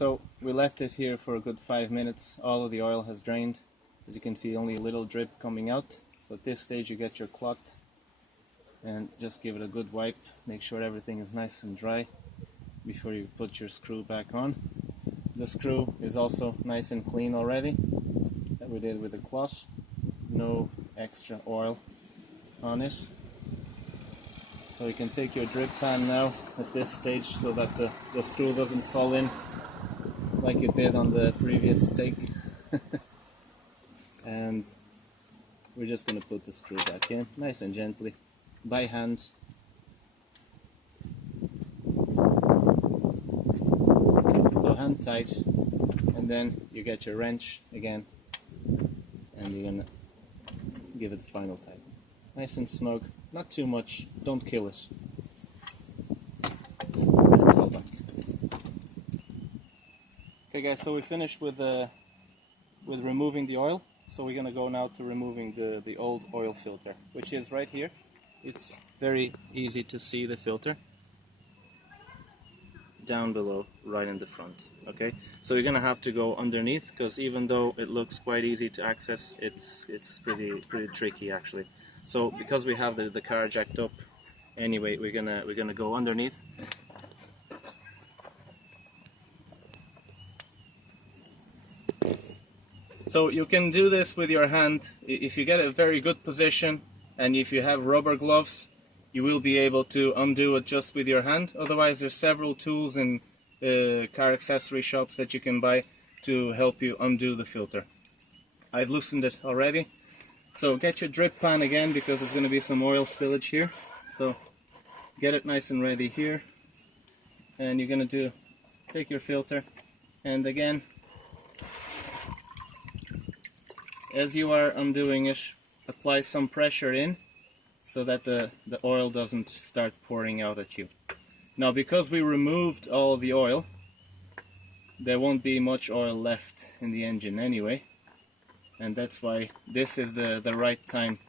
So we left it here for a good 5 minutes. All of the oil has drained. As you can see, only a little drip coming out. So at this stage you get your clot and just give it a good wipe. Make sure everything is nice and dry before you put your screw back on. The screw is also nice and clean already, that we did with the cloth. No extra oil on it. So you can take your drip pan now at this stage so that the screw doesn't fall in like it did on the previous take. And we're just going to put the screw back in nice and gently by hand. So hand tight, and then you get your wrench again and you're going to give it the final tighten. Nice and snug, not too much, don't kill it. And it's all back. Okay guys, so we finished with removing the oil. So we're going to go now to removing the old oil filter, which is right here. It's very easy to see the filter down below, right in the front. Okay, so you're going to have to go underneath, because even though it looks quite easy to access, it's pretty tricky actually. So because we have the car jacked up, anyway, we're gonna go underneath. So you can do this with your hand. If you get a very good position and if you have rubber gloves, you will be able to undo it just with your hand. Otherwise, there's several tools in car accessory shops that you can buy to help you undo the filter. I've loosened it already. So get your drip pan again, because there's going to be some oil spillage here. So get it nice and ready here. And you're going to take your filter, and again, as you are undoing it, apply some pressure in so that the oil doesn't start pouring out at you. Now, because we removed all the oil, there won't be much oil left in the engine anyway, and that's why this is the right time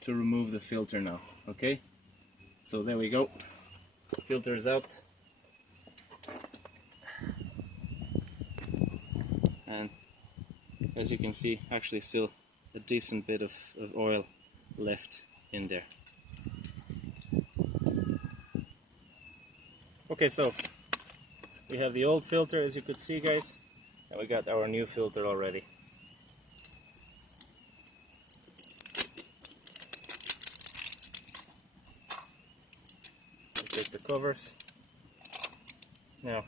to remove the filter now. Okay, so there we go, filter's out, and as you can see, actually still a decent bit of oil left in there. Okay, so we have the old filter, as you could see guys, and we got our new filter already. We'll take the covers. Now,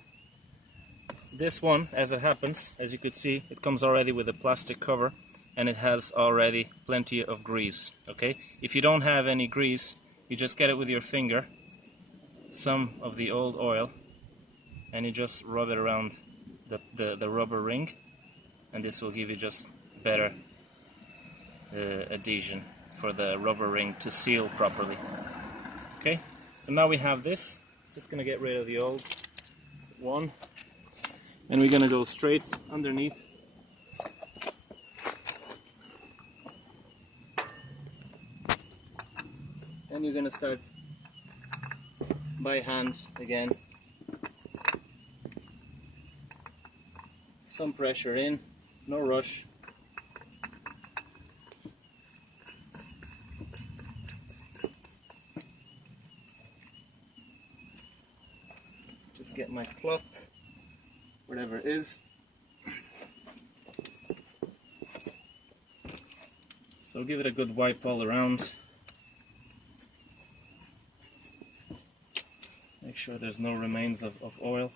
this one, as it happens, as you could see, it comes already with a plastic cover, and it has already plenty of grease. Okay, if you don't have any grease, you just get it with your finger, some of the old oil, and you just rub it around the rubber ring, and this will give you just better adhesion for the rubber ring to seal properly. Okay, so now we have this. Just gonna get rid of the old one, and we're gonna go straight underneath. And you're gonna start by hand again. Some pressure in, no rush. Just get my cloth, whatever it is. So give it a good wipe all around. Make sure there's no remains of oil.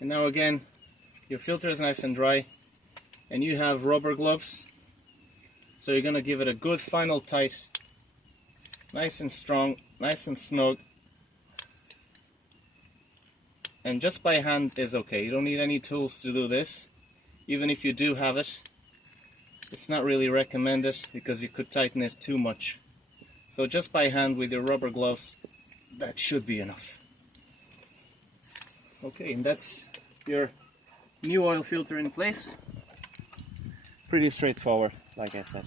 And now again, your filter is nice and dry, and you have rubber gloves. So you're going to give it a good final tight, nice and strong, nice and snug. And just by hand is okay. You don't need any tools to do this. Even if you do have it, it's not really recommended because you could tighten it too much. So just by hand with your rubber gloves, that should be enough. Okay, and that's your new oil filter in place. Pretty straightforward, like I said.